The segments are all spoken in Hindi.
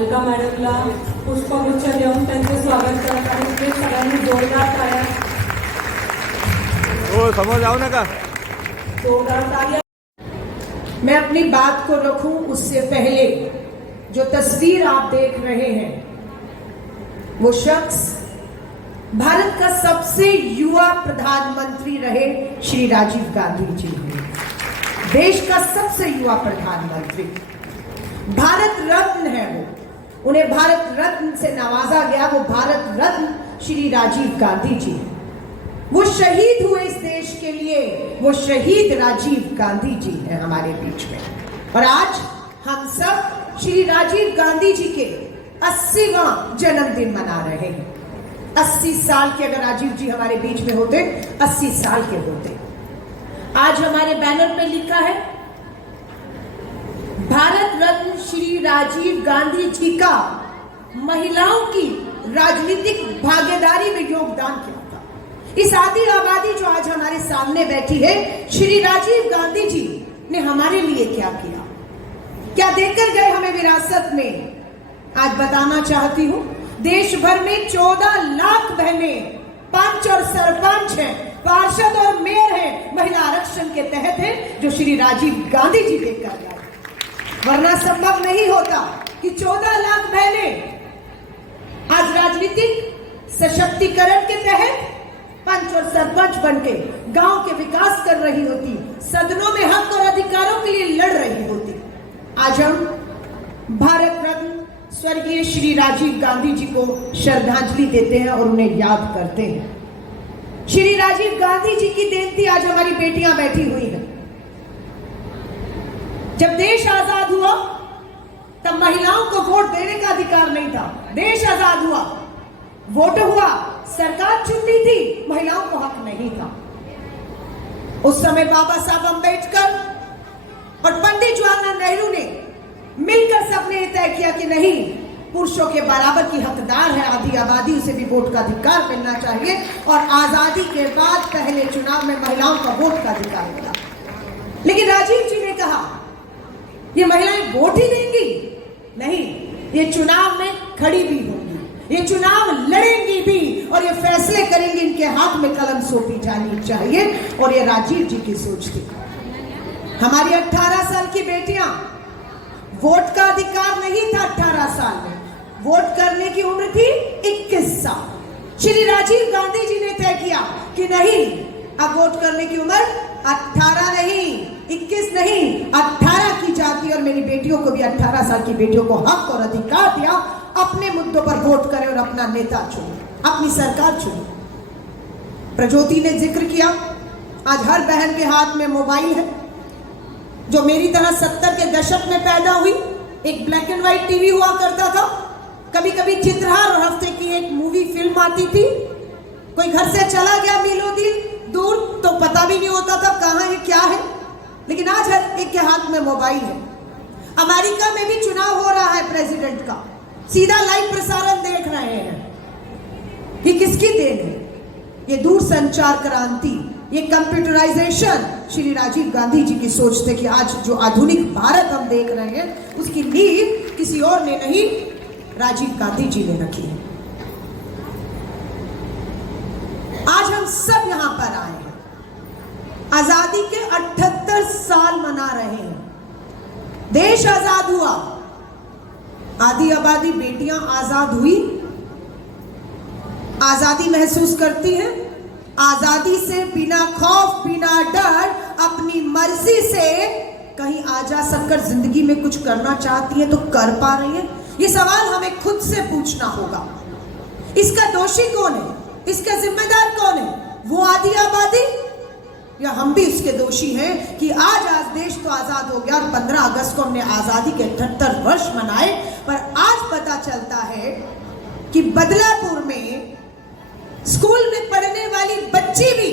अलका मॅडमला पुष्पगुच्छ देऊन त्यांचे स्वागत करत आहे। ते सगळ्यांनी जोरदार टाळ्या। हो समोर जाऊ नका। जोरदार तालियां। मैं अपनी बात को रखूं उससे पहले जो तस्वीर आप देख रहे हैं वो शख्स भारत का सबसे युवा प्रधानमंत्री रहे श्री राजीव गांधी जी हैं। देश का सबसे युवा प्रधानमंत्री, भारत रत्न है वो, उन्हें भारत रत्न से नवाजा गया। वो भारत रत्न श्री राजीव गांधी जी, वो शहीद हुए इस देश के लिए, वो शहीद राजीव गांधी जी हैं हमारे बीच में। और आज हम सब श्री राजीव गांधी जी के 80वां जन्मदिन मना रहे हैं। 80 साल के अगर राजीव जी हमारे बीच में होते, 80 साल के होते। आज हमारे बैनर पे लिखा है भारत रत्न श्री राजीव गांधी जी का महिलाओं की राजनीतिक भागीदारी में योगदान किया था। इस आदि आबादी जो आज हमारे सामने बैठी है, श्री राजीव गांधी जी ने हमारे लिए क्या किया, क्या देकर गए हमें विरासत में, आज बताना चाहती हूं। देश भर में 14 लाख बहनें पंच और सरपंच हैं, पार्षद और मेयर हैं, महिला आरक्षण के तहत है, जो श्री राजीव गांधी जी देकर गए। वरना संभव नहीं होता कि 14 लाख बहनें आज राजनीतिक सशक्तिकरण के तहत पंच और सरपंच बनके गांव के विकास कर रही होती, सदनों में हक और अधिकारों के लिए लड़ रही होती। आज हम भारत रत्न स्वर्गीय श्री राजीव गांधी जी को श्रद्धांजलि देते हैं और उन्हें याद करते हैं। श्री राजीव गांधी जी की देन थी आज हमारी बेटियां बैठी हुई हैं। जब देश आजाद हुआ तब महिलाओं को वोट देने का अधिकार नहीं था। देश आजाद हुआ, वोट हुआ, सरकार चुनती थी, महिलाओं को हक नहीं था। उस समय बाबा साहब अंबेडकर और पंडित जवाहरलाल नेहरू ने मिलकर सबने तय किया कि नहीं, पुरुषों के बराबर की हकदार है आधी आबादी, उसे भी वोट का अधिकार मिलना चाहिए। और आजादी के बाद पहले चुनाव में महिलाओं का वोट का अधिकार मिला। लेकिन राजीव जी ने कहा ये महिलाएं वोट ही देंगी नहीं, ये चुनाव में खड़ी भी होंगी, ये चुनाव लड़ेंगी भी और ये फैसले करेंगी, इनके हाथ में कलम सौंपी जानी चाहिए। और ये राजीव जी की सोच थी। हमारी 18 साल की बेटियां, वोट का अधिकार नहीं था 18 साल में, वोट करने की उम्र थी 21 साल। श्री राजीव गांधी जी ने तय किया कि नहीं, अब वोट करने की उम्र 18 नहीं, 21 नहीं, 18 की जाती। और मेरी बेटियों को भी, 18 साल की बेटियों को हक और अधिकार दिया, अपने मुद्दों पर वोट करें और अपना नेता चुने, अपनी सरकार चुने। प्रज्योति ने जिक्र किया, आज हर बहन के हाथ में मोबाइल है। जो मेरी तरह 70 के दशक में पैदा हुई, एक ब्लैक एंड व्हाइट टीवी हुआ करता था, कभी कभी चित्रहार और हफ्ते की एक मूवी फिल्म आती थी। कोई घर से चला गया मीलों दूर तो पता भी नहीं होता था कहां है क्या है। लेकिन आज हर एक के हाथ में मोबाइल है। अमेरिका में भी चुनाव हो रहा है प्रेसिडेंट का, सीधा लाइव प्रसारण देख रहे हैं। ये किसकी देन है? ये दूरसंचार क्रांति, ये कंप्यूटराइजेशन श्री राजीव गांधी जी की सोच थे कि आज जो आधुनिक भारत हम देख रहे हैं उसकी नींव किसी और ने नहीं, राजीव गांधी जी ने रखी है। आज हम सब यहां पर आए हैं, आजादी के 78 साल मना रहे हैं। देश आजाद हुआ, आधी आबादी बेटियां आजाद हुई, आजादी महसूस करती हैं, आजादी से बिना खौफ बिना डर अपनी मर्जी से कहीं आ जा सककर जिंदगी में कुछ करना चाहती है तो कर पा रही है? ये सवाल हमें खुद से पूछना होगा। इसका दोषी कौन है, इसका जिम्मेदार कौन है? वो आधी आबादी या हम भी इसके दोषी हैं कि आज देश तो आजाद हो गया और 15 अगस्त को हमने आजादी के 78 वर्ष मनाए, पर आज पता चलता है कि बदलापुर में स्कूल में पढ़ने वाली बच्ची भी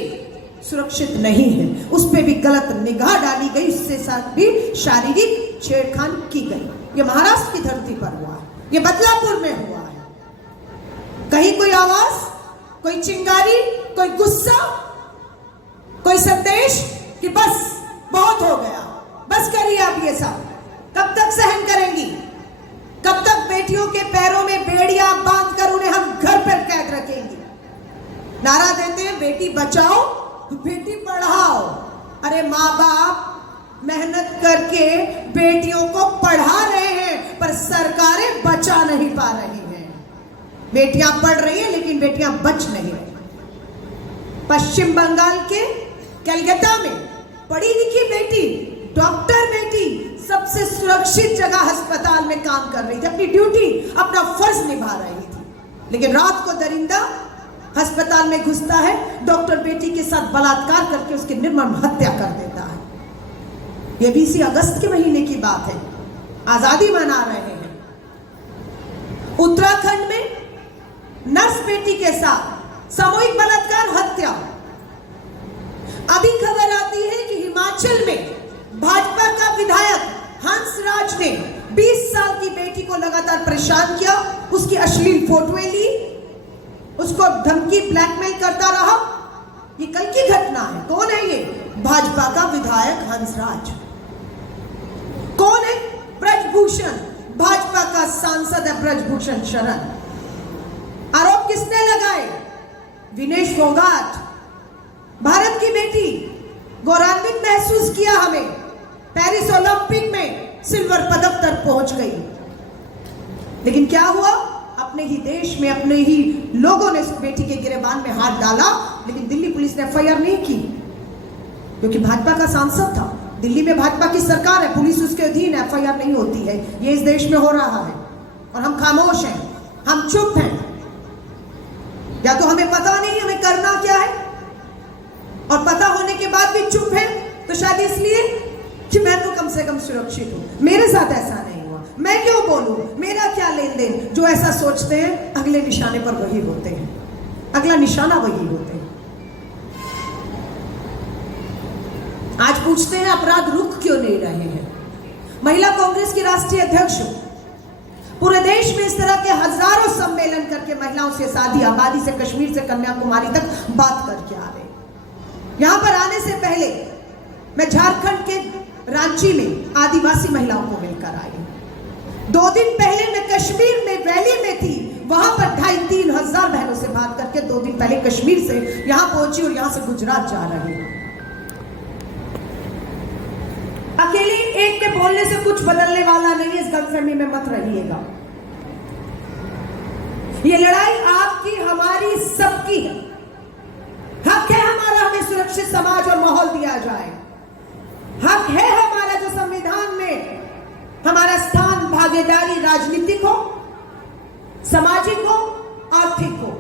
सुरक्षित नहीं है, उस पर भी गलत निगाह डाली गई, उसके साथ भी शारीरिक छेड़खानी की गई। ये महाराष्ट्र की धरती पर हुआ है, ये बदलापुर में हुआ है। कहीं कोई आवाज, कोई चिंगारी, कोई गुस्सा, कोई संदेश कि बस बहुत हो गया, बस करिए आप ये सब। कब तक सहन करेंगी? कब तक बेटियों नारा देते हैं बेटी बचाओ बेटी पढ़ाओ। अरे माँ बाप मेहनत करके बेटियों को पढ़ा रहे हैं पर सरकारें बचा नहीं पा रही हैं। बेटियां पढ़ रही हैं लेकिन बेटियां बच नहीं रही। पश्चिम बंगाल के कलकत्ता में पढ़ी लिखी बेटी, डॉक्टर बेटी सबसे सुरक्षित जगह अस्पताल में काम कर रही थी, अपनी ड्यूटी अपना फर्ज निभा रही थी, लेकिन रात को दरिंदा अस्पताल में घुसता है, डॉक्टर बेटी के साथ बलात्कार करके उसकी निर्मम हत्या कर देता है। यह 20 अगस्त के महीने की बात है, आजादी मना रहे हैं। उत्तराखंड में नर्स बेटी के साथ सामूहिक बलात्कार हत्या। अभी खबर आती है कि हिमाचल में भाजपा का विधायक हंसराज ने 20 साल की बेटी को लगातार परेशान किया, उसकी अश्लील फोटोएं ली, उसको धमकी ब्लैकमेल करता रहा। ये कल की घटना है। कौन है ये? भाजपा का विधायक हंसराज। कौन है? ब्रजभूषण, भाजपा का सांसद है ब्रजभूषण शरण। आरोप किसने लगाए? विनेश फोगाट। भारत की बेटी गौरवान्वित महसूस किया, हमें पेरिस ओलंपिक में सिल्वर पदक तक पहुंच गई, लेकिन क्या हुआ? अपने ही देश में अपने ही लोगों ने इस बेटी के गिरेबान में हाथ डाला, लेकिन दिल्ली पुलिस ने एफआईआर नहीं की क्योंकि भाजपा का सांसद था। दिल्ली में भाजपा की सरकार है, पुलिस उसके अधीन है, एफआईआर नहीं होती है। ये इस देश में हो रहा है और हम खामोश हैं, हम चुप हैं। या तो हमें पता नहीं हमें करना क्या है, और पता होने के बाद भी चुप है, तो शायद इसलिए कि मैं तो कम से कम सुरक्षित हूं, मेरे साथ ऐसा नहीं हुआ, मैं क्यों बोलूं, मेरा क्या लेन देन। जो ऐसा सोचते हैं अगले निशाने पर वही होते हैं, अगला निशाना वही होते हैं। आज पूछते हैं अपराध रुक क्यों नहीं रहे हैं। महिला कांग्रेस की राष्ट्रीय अध्यक्ष पूरे देश में इस तरह के हजारों सम्मेलन करके महिलाओं से शादी आबादी से कश्मीर से कन्याकुमारी तक बात करके आ रहे। यहां पर आने से पहले मैं झारखंड के रांची में आदिवासी महिलाओं को मिलकर आई। 2 दिन पहले मैं कश्मीर में वैली में थी, वहां पर 2,500-3 हजार बहनों से बात करके 2 दिन पहले कश्मीर से यहां पहुंची और यहां से गुजरात जा रही हूं। अकेले एक के बोलने से कुछ बदलने वाला नहीं है, इस गलतफहमी में मत रहिएगा। ये लड़ाई आपकी हमारी सबकी है। हक है हमारा, हमें सुरक्षित समाज और माहौल दिया जाए। हक है हमारा जो संविधान में हमारा स्थान, भागीदारी राजनीतिक हो, सामाजिक हो, आर्थिक हो,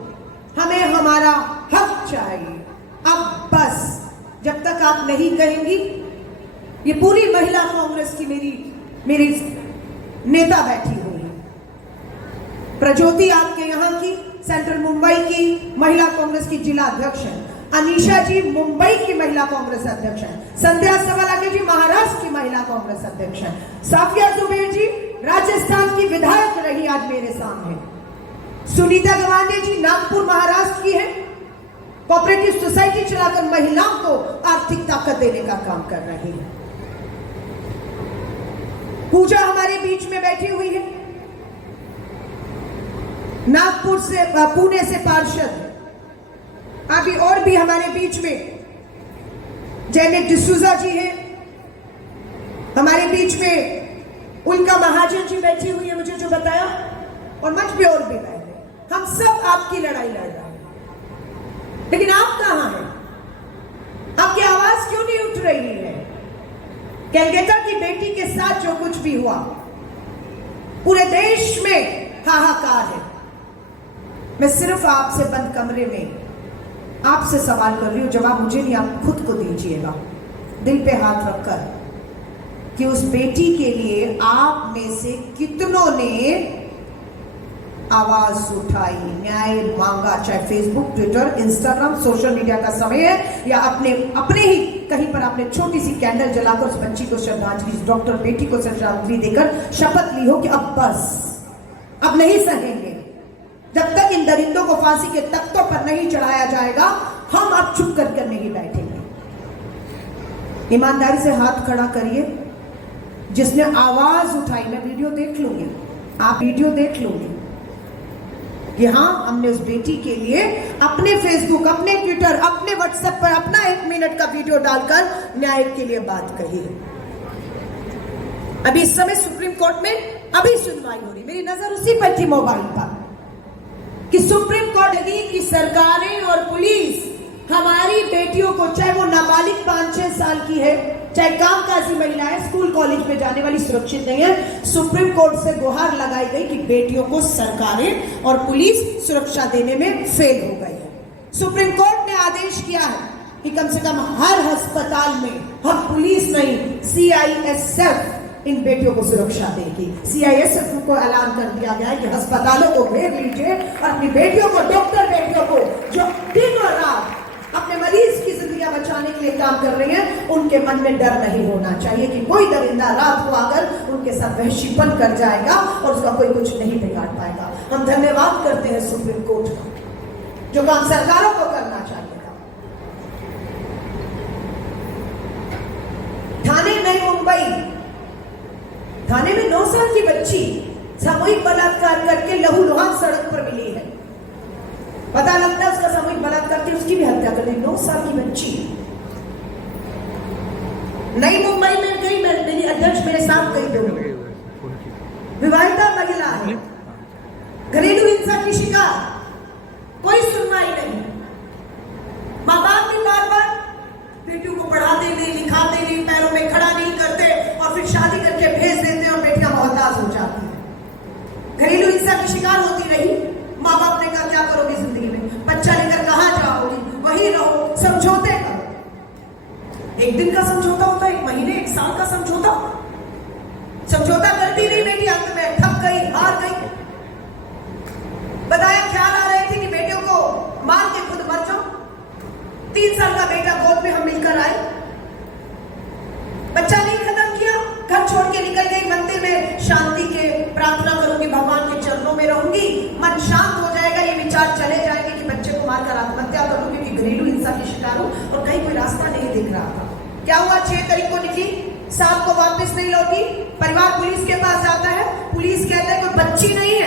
हमें हमारा हक चाहिए। अब बस जब तक आप नहीं कहेंगी, ये पूरी महिला कांग्रेस की मेरी नेता बैठी हुई है, प्रज्योति आपके यहाँ की, सेंट्रल मुंबई की महिला कांग्रेस की जिला अध्यक्ष है, अनीशा जी मुंबई की महिला कांग्रेस अध्यक्ष है, संध्या सवालागे जी महाराष्ट्र की महिला कांग्रेस अध्यक्ष है, साफिया जुबेर जी राजस्थान की विधायक रही आज मेरे सामने, सुनीता गवांडे जी नागपुर महाराष्ट्र की है, कोऑपरेटिव सोसाइटी चलाकर महिलाओं को आर्थिक ताकत देने का काम कर रही है। पूजा हमारे बीच में बैठी हुई है, नागपुर से पुणे से पार्षद। अभी और भी हमारे बीच में जैनेट डिसूजा जी हैं, हमारे बीच में उल्का महाजन जी बैठी हुई है, मुझे जो बताया, और मंच पे और भी बैठे। हम सब आपकी लड़ाई लड़ रहे हैं, लेकिन आप कहां हैं? आपकी आवाज क्यों नहीं उठ रही है? कलकत्ता की बेटी के साथ जो कुछ भी हुआ, पूरे देश में हाहाकार है। मैं सिर्फ आपसे बंद कमरे में आपसे सवाल कर रही हूं, जवाब मुझे नहीं, आप खुद को दीजिएगा, दिल पे हाथ रखकर, कि उस बेटी के लिए आप में से कितनों ने आवाज उठाई, न्याय मांगा, चाहे Facebook, Twitter, Instagram, social media का समय है, या अपने ही कहीं पर आपने छोटी सी कैंडल जलाकर उस बच्ची को श्रद्धांजलि, डॉक्टर बेटी को श्रद्धांजलि देकर शपथ ली हो कि अब बस, अब नहीं सहेंगे, जब तक इन दरिंदों को फांसी के तख्तों पर नहीं चढ़ाया जाएगा, हम अब चुप करके नहीं बैठेंगे। ईमानदारी से हाथ खड़ा करिए जिसने आवाज उठाई। मैं वीडियो देख लूंगी, आप वीडियो देख लूंगी। कि हाँ, हमने उस बेटी के लिए अपने फेसबुक, अपने ट्विटर, अपने व्हाट्सएप पर अपना 1 मिनट का वीडियो डालकर न्याय के लिए बात कही है। अभी इस समय सुप्रीम कोर्ट में अभी सुनवाई हो रही, मेरी नजर उसी पर थी मोबाइल पर, कि सुप्रीम कोर्ट लगी कि सरकारें और पुलिस हमारी बेटियों को, चाहे वो नाबालिग 5-6 साल की है, चाहे कामकाजी महिला है, स्कूल कॉलेज में जाने वाली, सुरक्षित नहीं है। सुप्रीम कोर्ट से गुहार लगाई गई कि बेटियों को सरकारें और पुलिस सुरक्षा देने में फेल हो गई है। सुप्रीम कोर्ट ने आदेश किया है कि कम से कम हर अस्पताल में, हम पुलिस नहीं, CISF इन बेटियों को सुरक्षा देगी। CISF को ऐलान कर दिया गया है कि अस्पतालों को घेर लीजिए और अपनी बेटियों को, डॉक्टर बेटियों को जो दिन और रात अपने मरीज की जिंदगी बचाने के लिए काम कर रही हैं, उनके मन में डर नहीं होना चाहिए कि कोई दरिंदा रात को आकर उनके साथ वहशीपन कर जाएगा और उसका कोई कुछ नहीं बिगाड़ पाएगा। हम धन्यवाद करते हैं सुप्रीम कोर्ट का, जो काम सरकारों को करना चाहिए था। ठाणे नई मुंबई थाने में 9 साल की बच्ची सामूहिक बलात्कार करके लहूलुहान सड़क पर मिली है। पता लगता है उसका सामूहिक बलात्कार करके उसकी भी हत्या कर दी। 9 साल की बच्ची नई मुंबई में गई, मेरी अध्यक्ष मेरे साथ गई, दो विवाहिता महिला है, घरेलू हिंसा की शिकार, कोई सुनवाई नहीं। माँ बाप भी बार बार बेटियों को पढ़ाते नहीं, लिखाते नहीं, पैरों में खड़ा नहीं करते और फिर शादी करके भेज देते और बेटियां मोहताज हो जाती है। घरेलू हिंसा की शिकार होती रही। माँ बाप ने कहा क्या करोगे जिंदगी में, बच्चा लेकर कहां जाओगी, वहीं रहो, समझौते करो। 1 दिन का समझौता होता है, 1 महीने, 1 साल का समझौता। समझौता करती रही बेटी, अंत में थक गई, हार गई। बताया ख्याल आ रहे थे कि बेटियों को मार के खुद मर जाओ। 3 साल का बेटा गोद में हम मिलकर आए, बच्चा नहीं खत्म किया, घर छोड़ के निकल गई। मंदिर में शांति के प्रार्थना करूंगी, भगवान के चरणों में रहूंगी, मन शांत हो जाएगा। ये विचार चले जाएंगे कि बच्चे को मारकर आत्महत्या करूं क्योंकि घरेलू हिंसा की शिकार हूं और कहीं कोई रास्ता नहीं दिख रहा था। क्या हुआ, 6 तारीख को निकली, 7 को वापस नहीं लौटी। परिवार पुलिस के पास जाता है, पुलिस कहता है कोई बच्ची नहीं है,